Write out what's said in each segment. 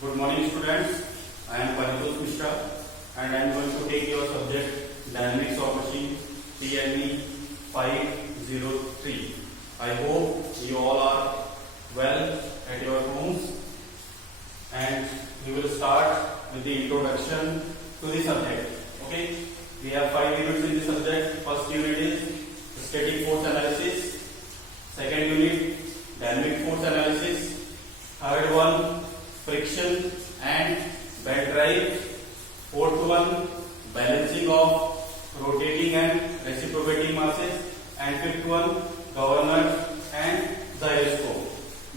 Good morning, students. I am Paritosh Mishra and I am going to take your subject Dynamics of Machine TLE 503. I hope you all are well at your homes, and we will start with the introduction to the subject. Okay, we have 5 units in the subject. First unit is static force analysis. Second unit, dynamic force analysis. Third one, friction and belt drive. Fourth one, balancing of rotating and reciprocating masses. And fifth one, governor and gyroscope.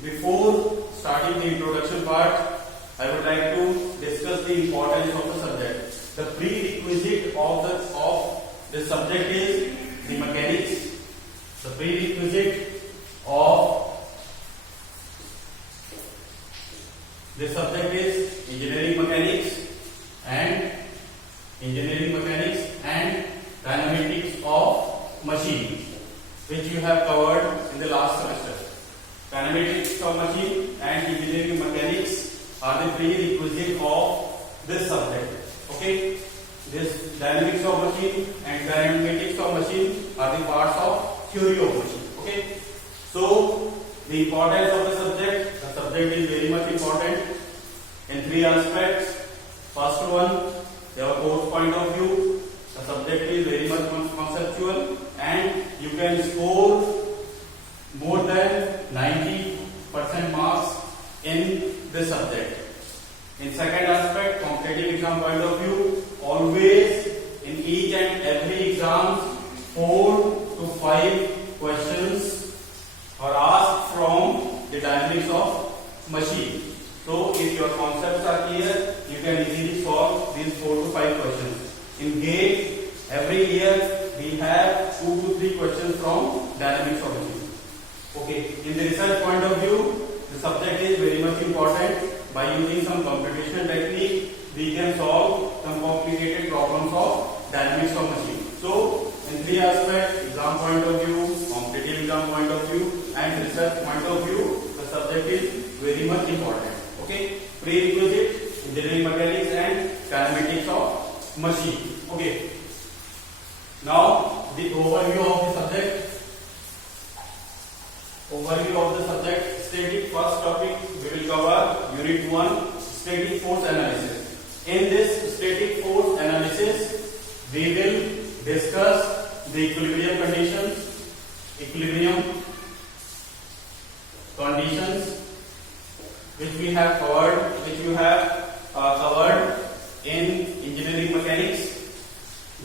Before starting the introduction part, I would like to discuss the importance of the subject. The prerequisite of the subject is the mechanics. The prerequisite of the subject is engineering mechanics and kinematics of machine, which you have covered in the last semester. Kinematics of machine and engineering mechanics are the prerequisite of this subject. Okay, this dynamics of machine and kinematics of machine are the parts of theory of machine. Okay, so the importance of the subject is very much important in 3 aspects. First one, your course point of view. The subject is very much conceptual and you can score more than 90% marks in this subject. In second aspect, competitive exam point of view, always in each and every exam 4 to 5 questions are asked from the dynamics of machine. So if your concepts are clear, you can easily solve these 4 to 5 questions. In GATE, every year we have 2 to 3 questions from dynamics of machine. Okay, in the research point of view, the subject is very much important. By using some computational technique, we can solve some complicated problems of dynamics of machine. So in 3 aspects, exam point of view, competitive exam point of view and research point of view, the subject is very much important. Okay, prerequisite, engineering mechanics and kinematics of machine. Okay, now the overview of the subject. Static. First topic we will cover unit 1, static force analysis. In this static force analysis, we will discuss the equilibrium conditions which you have covered in engineering mechanics.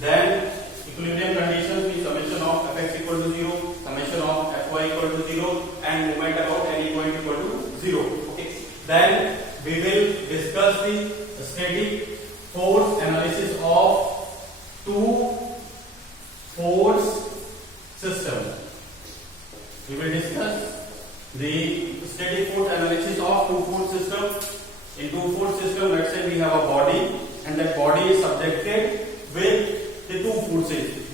Then equilibrium conditions means summation of Fx equal to 0, summation of Fy equal to 0 and moment about any point equal to 0. Okay. Then we will discuss the static force analysis of 2 force systems. We will discuss the static force analysis of 2 force systems. In 2 force system, let's say we have a body and that body is subjected with the 2 forces.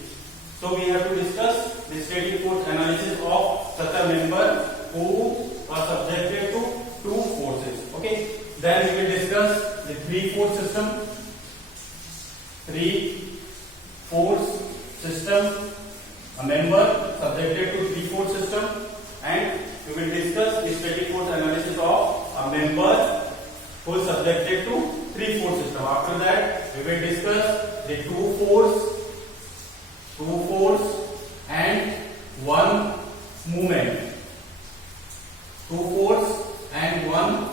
So we have to discuss the static force analysis of such a member who are subjected to 2 forces. Okay. Then we will discuss the 3 force system. 3 force system, a member subjected to 3 force system, and we will discuss the static force analysis of a member who is subjected to 3 force system. After that, we will discuss the 2 force and 1 movement. 2 force and 1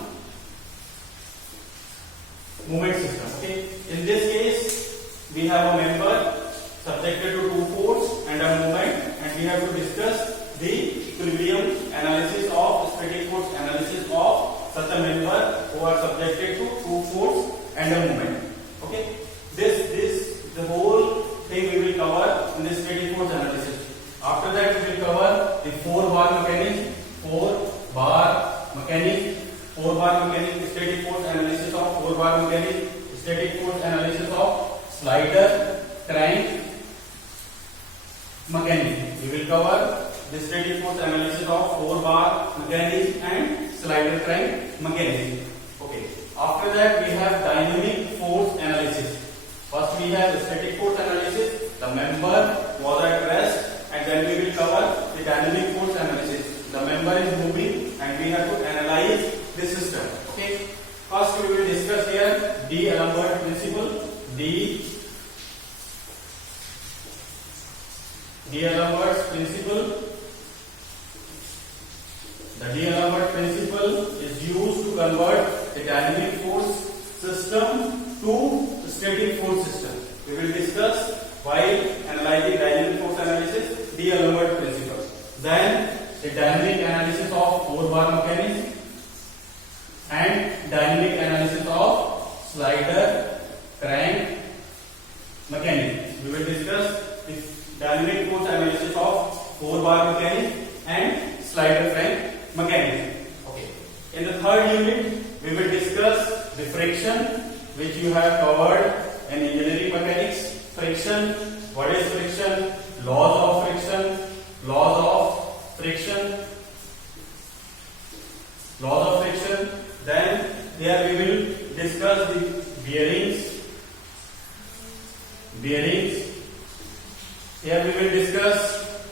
movement system. Okay. In this case, we have a member subjected to 2 force and a movement, and we have to discuss the equilibrium analysis of static force analysis of such a member who are subjected to 2 force and a movement. Okay. The whole thing we will cover in the static force analysis. After that, we will cover the 4-bar mechanics, static force analysis of 4-bar mechanics, static force analysis of slider crank mechanics. We will cover the static force analysis of 4-bar mechanics and slider crank mechanics. Okay. After that, we have dynamic force analysis. First, we have the static force analysis. The member was at rest, and then we will cover the dynamic force analysis. The member is moving, and we have to analyze the system. Okay. First, we will discuss here D'Alembert principle. D'Alembert's principle. The D'Alembert principle is used to convert the dynamic force system to static force system. We will discuss while analyzing dynamic force analysis D'Alembert principle. Then the dynamic analysis of 4-bar mechanics and dynamic analysis of slider crank mechanics. We will discuss the dynamic force analysis of 4-bar mechanics and slider crank mechanics. Okay. In the third unit, we will discuss the friction, which you have covered in engineering mechanics. Friction, what is friction? Laws of friction. Then here we will discuss the bearings. Here we will discuss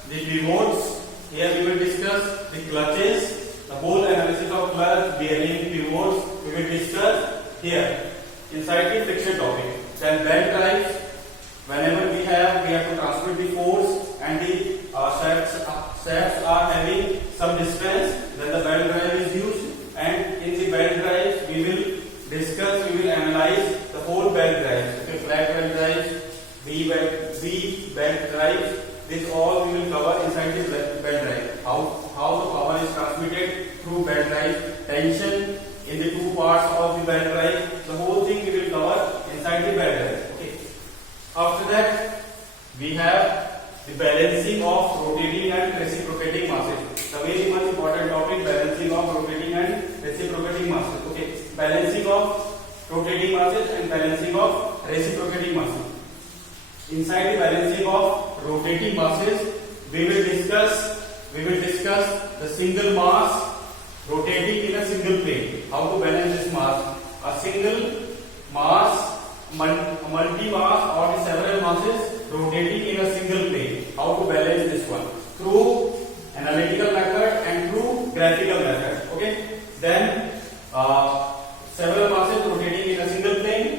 the pivots. Here we will discuss the clutches. The whole analysis of clutch, bearing, pivots we will discuss here inside the friction topic. Then belt drives. Whenever we have to transmit the force and the shafts are having some distance, then the belt drive is used. And in the belt drive, we will analyze the whole belt drive. Okay, flat belt drive, V belt drive. This all we will cover inside the belt drive. How the power is transmitted through belt drive, tension in the two parts of the belt drive. The whole thing we will cover inside the belt drive. Okay. After that, we have the balancing of rotating and reciprocating masses. The very much important topic, balancing of rotating and reciprocating masses. Okay, balancing of rotating masses and balancing of reciprocating masses. Inside the balancing of rotating masses, we will discuss the single mass rotating in a single plane. How to balance this mass? A single mass, multi-mass or the several masses rotating in a single plane. How to balance this one? Through analytical method and through graphical method. Okay. Then several masses rotating in a single plane,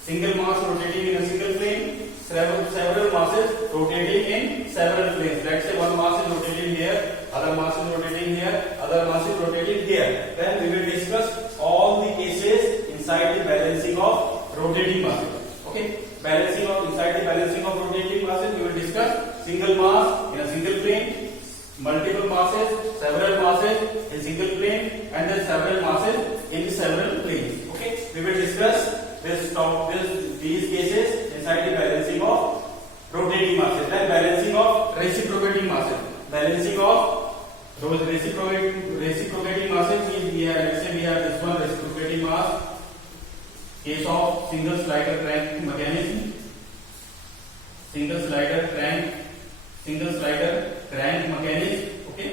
single mass rotating in a single plane, several masses rotating in several planes. Let's say one mass is rotating here, other mass is rotating here, other mass is rotating here. Then we will discuss all the cases inside the balancing of rotating masses. Okay. Inside the balancing of rotating masses, we will discuss single mass in a single plane, multiple masses, several masses in single plane, and then several masses in several planes. Okay, we will discuss these cases inside the balancing of rotating masses. Then balancing of reciprocating masses. Balancing of those reciprocating masses. Let's say we have this one reciprocating mass. Case of single slider crank mechanism. Single slider crank mechanism. Okay,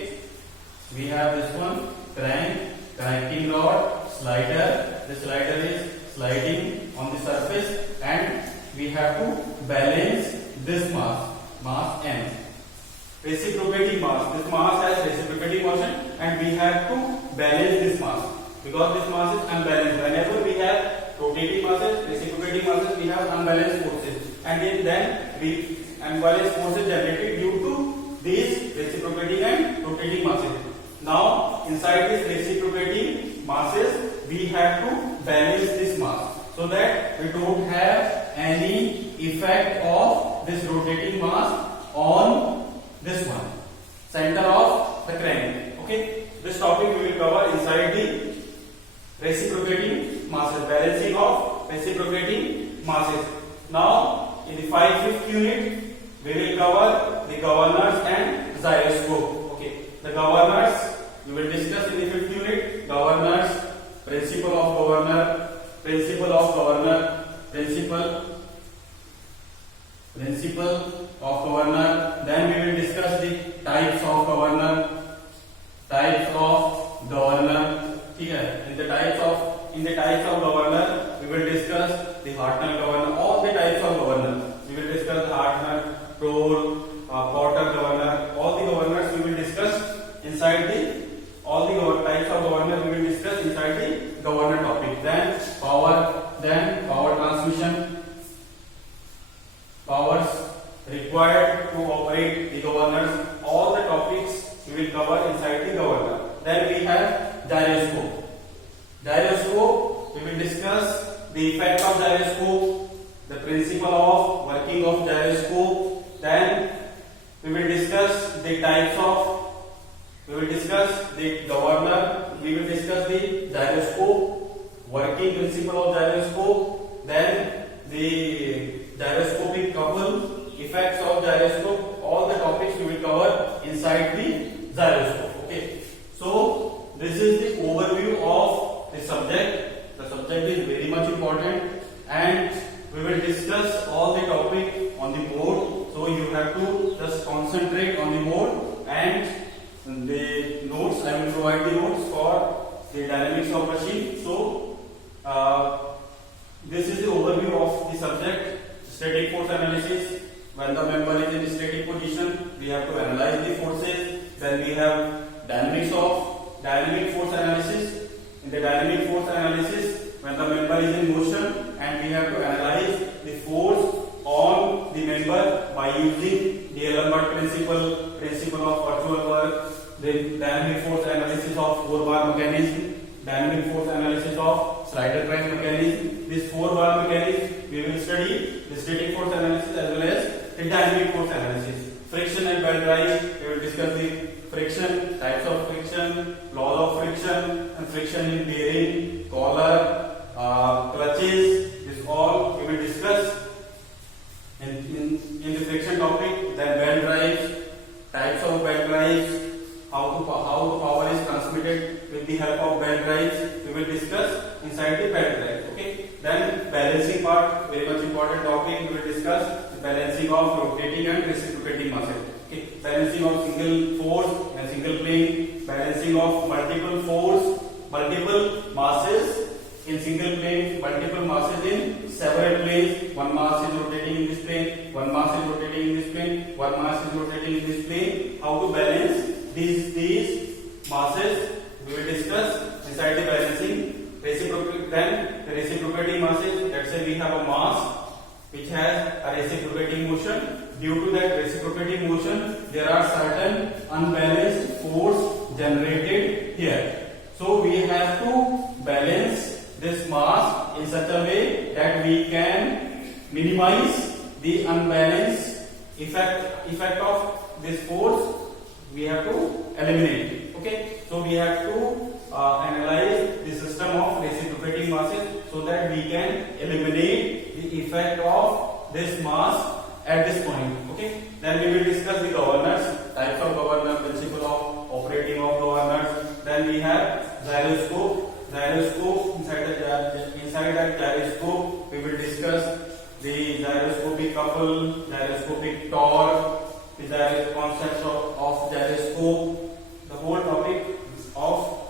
we have this one cranking rod, slider. The slider is sliding on the surface, and we have to balance this mass M. Reciprocating mass. This mass has reciprocating motion, and we have to balance this mass because this mass is unbalanced. Whenever we have rotating masses, reciprocating masses, we have unbalanced forces, and then unbalanced forces generated due to these reciprocating and rotating masses. Now, inside this reciprocating masses, we have to balance this mass so that we don't have any effect of this rotating mass on this one, center of the crank. Okay, this topic we will cover inside the reciprocating masses, balancing of reciprocating masses. Now, in the 5th unit, we will cover the governors and gyroscope. Okay, the governors we will discuss in the 5th unit. Governors, principle of governor. Then we will discuss the types of governor. ठीक है, in the types of in the types of governor, we will discuss the Hartnell governor, all the types of governor. We will discuss Hartnell, Toll, Porter governor, all the governors we will discuss inside the, all the types of governor we will discuss inside the governor topic. Then power transmission, powers required to operate the governors, all the topics we will cover inside the governor. Then we have gyroscope. Gyroscope, we will discuss the effect of gyroscope, the principle of working of gyroscope. Then we will discuss the types of, we will discuss the governor, we will discuss the gyroscope, working principle of gyroscope, then the gyroscopic couple, effects of gyroscope, all the topics we will cover inside the gyroscope. Okay, so this is the overview of the subject. The subject is very much important, and we will discuss all the topic on the board. So you have to just concentrate on the board, and the notes, I will provide the notes for the dynamics of machine. So this is the overview of the subject. Static force analysis. When the member is in static position, we have to analyze the forces. Then we have dynamics of dynamic force analysis. In the dynamic force analysis, when the member is in motion, and we have to analyze the force on the member by using the D'Alembert principle of virtual work, the dynamic force analysis of 4-bar mechanism, dynamic force analysis of slider crank mechanism. This 4-bar mechanism we will study the static force analysis as well as the dynamic force analysis. Friction and belt drive, we will discuss the friction, types of friction, laws of friction, and friction in bearing, collar, clutches. This all we will discuss in the friction topic. Then belt drives, types of belt drives, how the power is transmitted with the help of belt drives, we will discuss inside the belt drive. Okay. Then balancing part, very much important topic. We will discuss the balancing of rotating and reciprocating masses. Okay. Balancing of single force in a single plane, balancing of multiple force, multiple masses in single plane, multiple masses in several planes. One mass is rotating in this plane, one mass is rotating in this plane, one mass is rotating in this plane. How to balance these masses we will discuss inside the balancing. Then the reciprocating masses. Let's say we have a mass which has a reciprocating motion. Due to that reciprocating motion, there are certain unbalanced force generated here. So we have to balance this mass in such a way that we can minimize the unbalanced effect of this force. We have to eliminate it. Okay, so we have to analyze the system of reciprocating masses so that we can eliminate the effect of this mass at this point. Okay, then we will discuss the governors, types of governor, principle of operating of governors. Then we have gyroscope. Inside that gyroscope we will discuss the gyroscopic couple, gyroscopic torque, the concepts of gyroscope. The whole topic of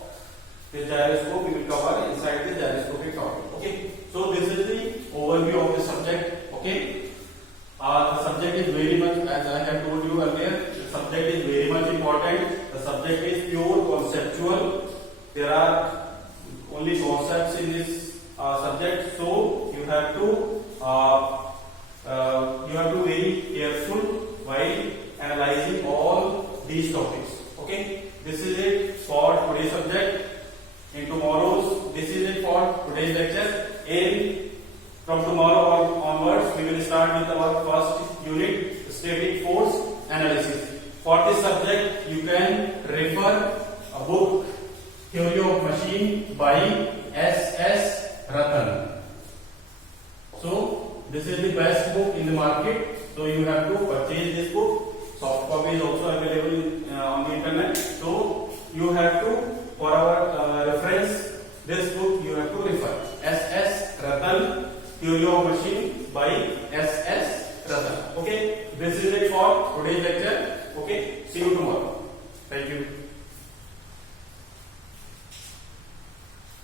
the gyroscope we will cover inside the gyroscopic topic. Okay, so this is the overview of the subject. Okay, the subject is very much, as I have told you earlier, the subject is very much important. The subject is pure conceptual. There are only concepts in this subject, so you have to very careful while analyzing all these topics. Okay, this is it for today's subject. In tomorrow's, this is it for today's lecture. From tomorrow onwards, we will start with our first unit, static force analysis. For this subject, you can refer a book, Theory of Machine by S.S. Ratan. So this is the best book in the market. So you have to purchase this book. Soft copy is also available on the internet. So you have to